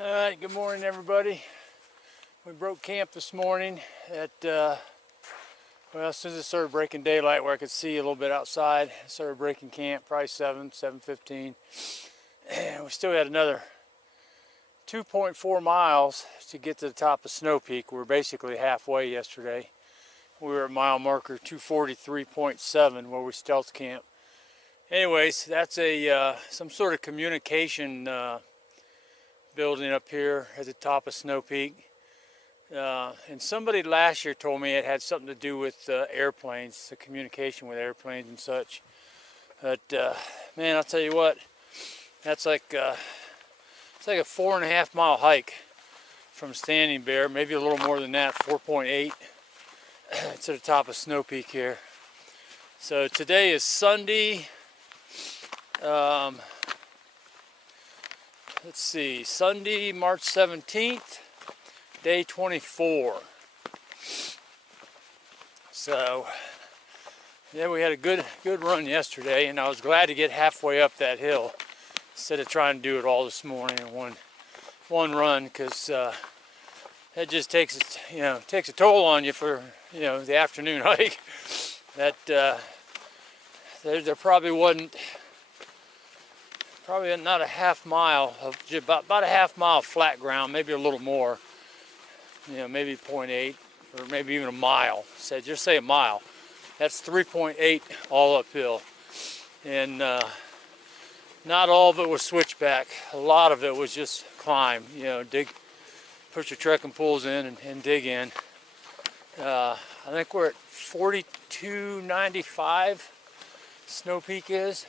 Alright, good morning everybody. We broke camp this morning at, well, as soon as it started breaking daylight where I could see a little bit outside, I started breaking camp, probably 7:15. And we still had another 2.4 miles to get to the top of Snow Peak. We were basically halfway yesterday. We were at mile marker 243.7 where we stealth camped. Anyways, that's a some sort of communication building up here at the top of Snow Peak. And somebody last year told me it had something to do with airplanes, the communication with airplanes and such. But man, I'll tell you what, that's like it's like a 4.5 mile hike from Standing Bear, maybe a little more than that, 4.8 to the top of Snow Peak here. So today is Sunday. Let's see, Sunday, March 17th, day 24. So, yeah, we had a good run yesterday, and I was glad to get halfway up that hill instead of trying to do it all this morning in one run, because that just takes takes a toll on you for the afternoon hike. That there probably not a half mile of about a half mile of flat ground, maybe a little more, maybe 0.8 or maybe even a mile. So just say a mile. That's 3.8 all uphill, and not all of it was switchback. A lot of it was just climb. Put your trekking poles in and dig in. I think we're at 4295. Snow Peak is.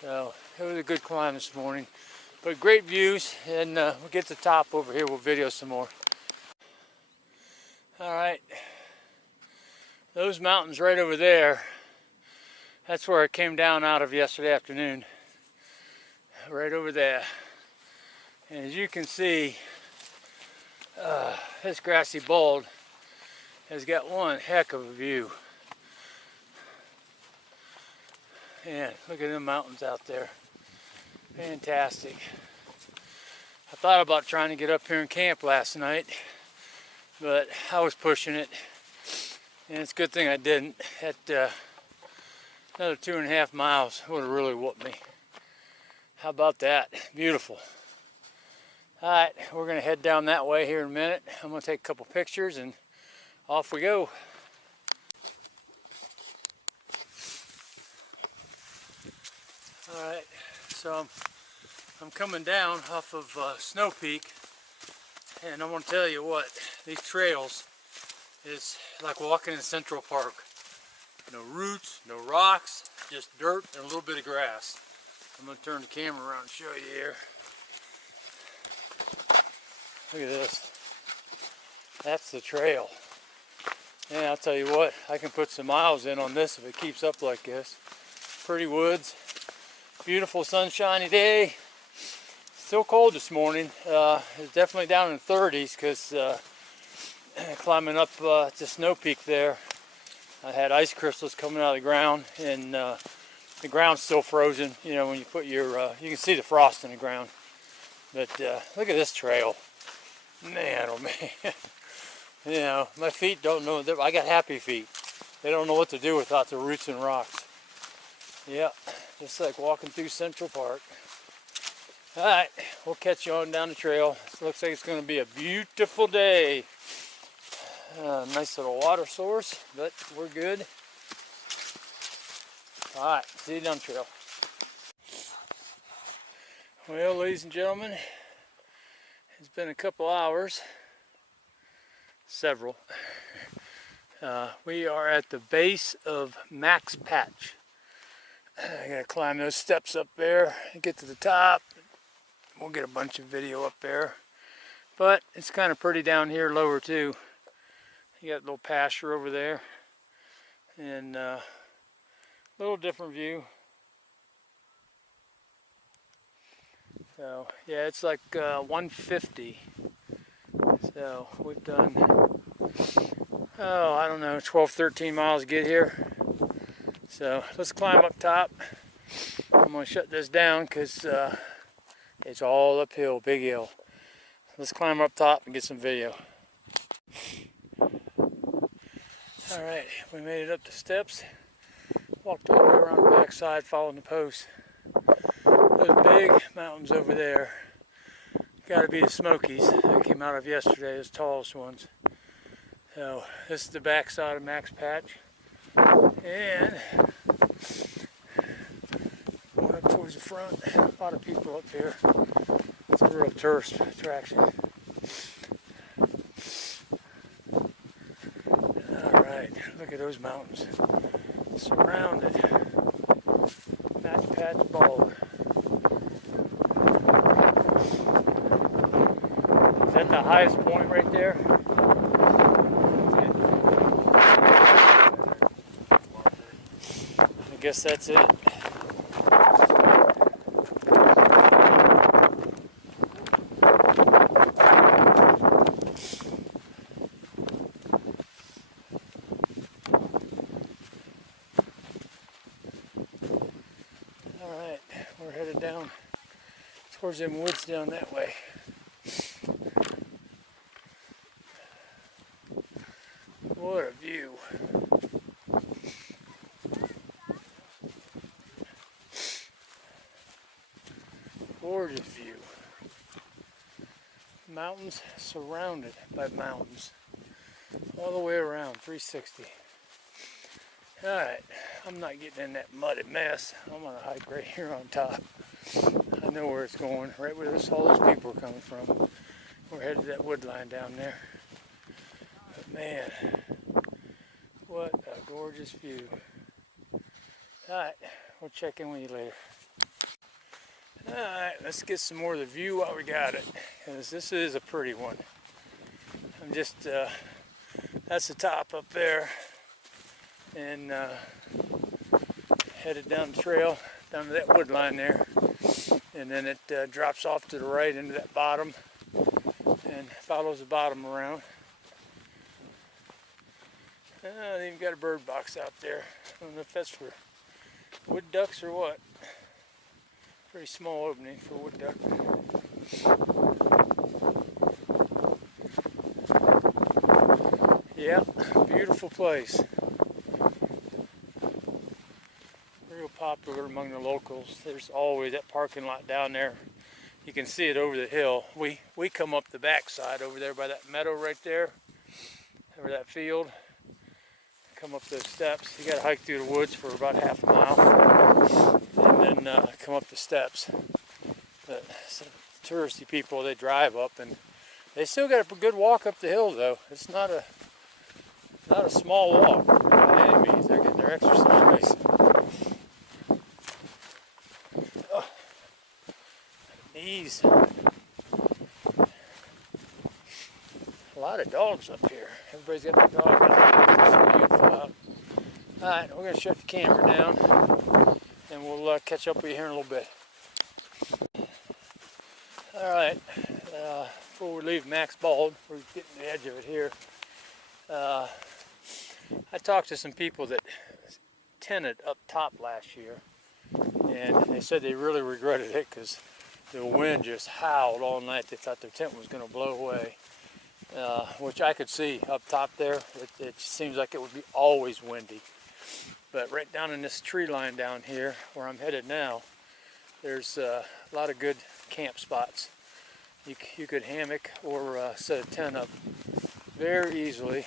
So it was a good climb this morning, but great views, and we'll get to the top over here. We'll video some more. All right, those mountains right over there, that's where I came down out of yesterday afternoon, right over there. And as you can see, this grassy bald has got one heck of a view. Man, look at them mountains out there. Fantastic. I thought about trying to get up here and camp last night, but I was pushing it, and it's a good thing I didn't. At another 2.5 miles would have really whooped me. How about that? Beautiful. All right, we're gonna head down that way here in a minute. I'm gonna take a couple pictures and off we go. All right, so I'm coming down off of Snow Peak, and I want to tell you what, these trails is like walking in Central Park. No roots, no rocks, just dirt and a little bit of grass. I'm going to turn the camera around and show you here. Look at this. That's the trail. And I'll tell you what, I can put some miles in on this if it keeps up like this. Pretty woods. Beautiful sunshiny day. Still cold this morning. It's definitely down in the 30s because climbing up to Snow Peak there, I had ice crystals coming out of the ground, and the ground's still frozen. When you put your, you can see the frost in the ground. But look at this trail. Man, oh man. My feet don't know. I got happy feet. They don't know what to do without the roots and rocks. Yeah. Just like walking through Central Park. All right, we'll catch you on down the trail. It looks like it's going to be a beautiful day. Nice little water source, but we're good. All right, see you down the trail. Well, ladies and gentlemen, it's been a couple hours. Several. We are at the base of Max Patch. I gotta climb those steps up there and get to the top. We'll get a bunch of video up there, but it's kind of pretty down here lower too. You got a little pasture over there, and a little different view. So yeah, it's like 150. So we've done, I don't know, 12-13 miles to get here. So let's climb up top. I'm going to shut this down because It's all uphill, big hill. Let's climb up top and get some video. Alright, we made it up the steps. Walked all the way around the backside following the post. Those big mountains over there gotta be the Smokies that came out of yesterday, those tallest ones. So this is the backside of Max Patch. And going up towards the front, a lot of people up here. It's a real tourist attraction. Alright, look at those mountains. Surrounded. Max Patch Bald. Is that the highest point right there? I guess that's it. Alright, we're headed down towards them woods down that way. What a view. Gorgeous view. Mountains surrounded by mountains. All the way around, 360. Alright, I'm not getting in that muddy mess. I'm gonna hike right here on top. I know where it's going, right where all those people are coming from. We're headed to that wood line down there. But man, what a gorgeous view. Alright, we'll check in with you later. Alright, let's get some more of the view while we got it. Because this is a pretty one. I'm just, that's the top up there. And headed down the trail, down to that wood line there. And then it drops off to the right into that bottom. And follows the bottom around. They even got a bird box out there. I don't know if that's for wood ducks or what. Pretty small opening for wood duck. Yeah, beautiful place. Real popular among the locals. There's always that parking lot down there. You can see it over the hill. We come up the backside over there by that meadow right there, over that field. Come up those steps. You got to hike through the woods for about half a mile, and then come up the steps. But some touristy people, they drive up, and they still got a good walk up the hill. Though it's not a small walk by any means. They're getting their exercise. Oh, knees. A lot of dogs up here. Everybody's got their dog out. Alright, we're going to shut the camera down and we'll catch up with you here in a little bit. Alright, before we leave Max Bald, we're getting to the edge of it here. I talked to some people that tented up top last year, and they said they really regretted it because the wind just howled all night. They thought their tent was going to blow away. Which I could see up top there. It seems like it would be always windy. But right down in this tree line down here, where I'm headed now, there's a lot of good camp spots. You could hammock or set a tent up very easily.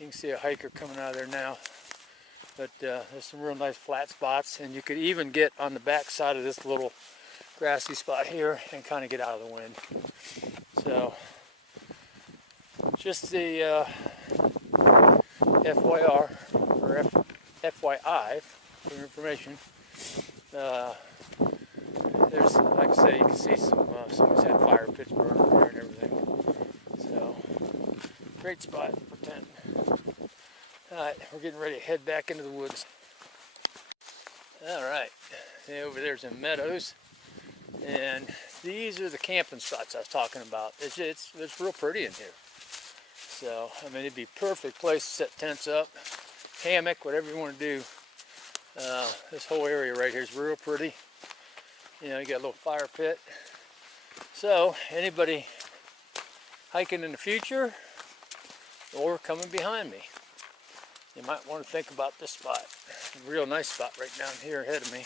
You can see a hiker coming out of there now. But there's some real nice flat spots, and you could even get on the back side of this little grassy spot here and kind of get out of the wind. So just the FYR, or FYI, for your information. There's, like I say, you can see someone's had fire pits burning over there and everything. So, great spot for tent. Alright, we're getting ready to head back into the woods. Alright, over there's some meadows. And these are the camping spots I was talking about. It's real pretty in here. So, I mean, it'd be a perfect place to set tents up, hammock, whatever you want to do. This whole area right here is real pretty. You know, you got a little fire pit. So anybody hiking in the future or coming behind me, you might want to think about this spot. A real nice spot right down here ahead of me.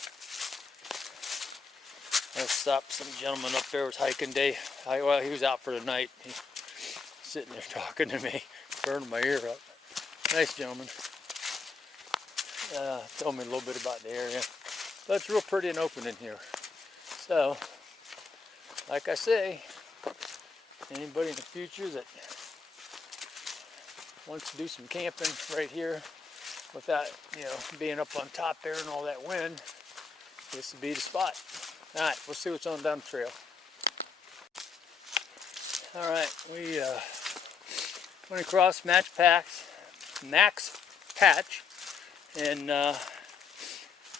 I stopped some gentleman up there was hiking day. Well, he was out for the night. He's sitting there talking to me, burning my ear up. Nice gentleman. Told me a little bit about the area. But it's real pretty and open in here. So, like I say, anybody in the future that wants to do some camping right here without, you know, being up on top there and all that wind, this would be the spot. All right, we'll see what's on down the trail. All right, we went across Max Patch and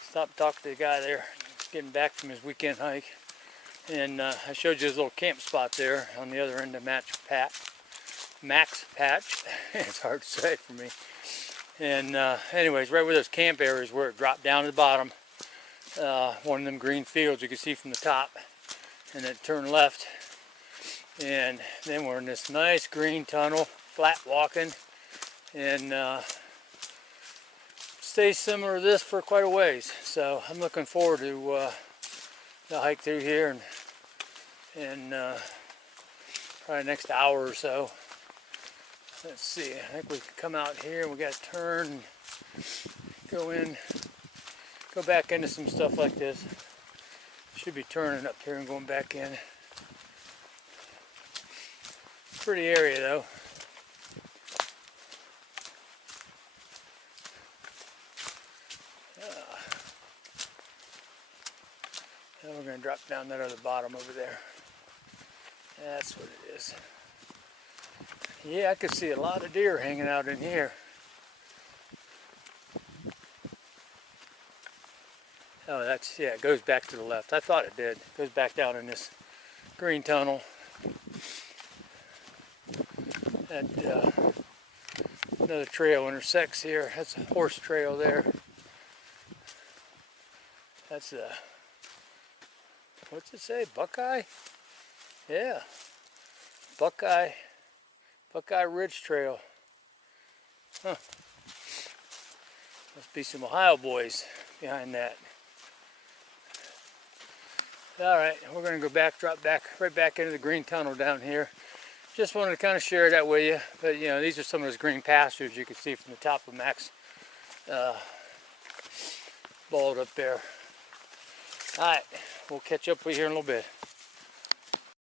stopped to talk to the guy there, getting back from his weekend hike. And I showed you his little camp spot there on the other end of Max Patch. It's hard to say for me. And anyways, right where those camp areas where it dropped down to the bottom, one of them green fields you can see from the top, and then turn left, and then we're in this nice green tunnel, flat walking, and stays similar to this for quite a ways. So I'm looking forward to the hike through here and probably next hour or so. Let's see, I think we can come out here and we got to turn and go back into some stuff like this. Should be turning up here and going back in. Pretty area though. Now we're going to drop down that other bottom over there. That's what it is. Yeah, I could see a lot of deer hanging out in here. Oh, that's, yeah, it goes back to the left. I thought it did. It goes back down in this green tunnel. That another trail intersects here. That's a horse trail there. That's a, what's it say? Buckeye? Yeah. Buckeye Ridge Trail. Huh. Must be some Ohio boys behind that. Alright, we're going to go back, drop back, right back into the green tunnel down here. Just wanted to kind of share that with you. But, you know, these are some of those green pastures you can see from the top of Max Bald up there. Alright, we'll catch up with you here in a little bit.